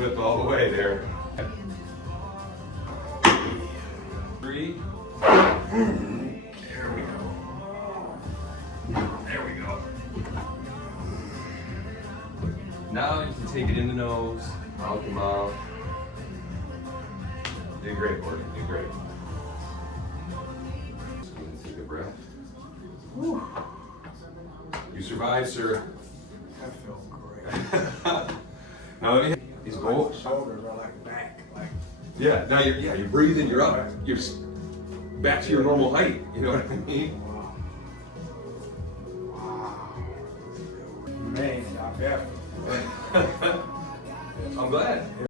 Whip all the way there. 3. There we go. There we go. Now you can take it in the nose, out the mouth. You did great, Morgan. You did great. Just gonna take a breath. Whew. You survived, sir. That felt great. Now let me. He's both. Shoulders are like back, like. Yeah. Now you're breathing. You're up. You're back to your normal height. You know what I mean? Wow. Wow. Man, I bet. I'm glad.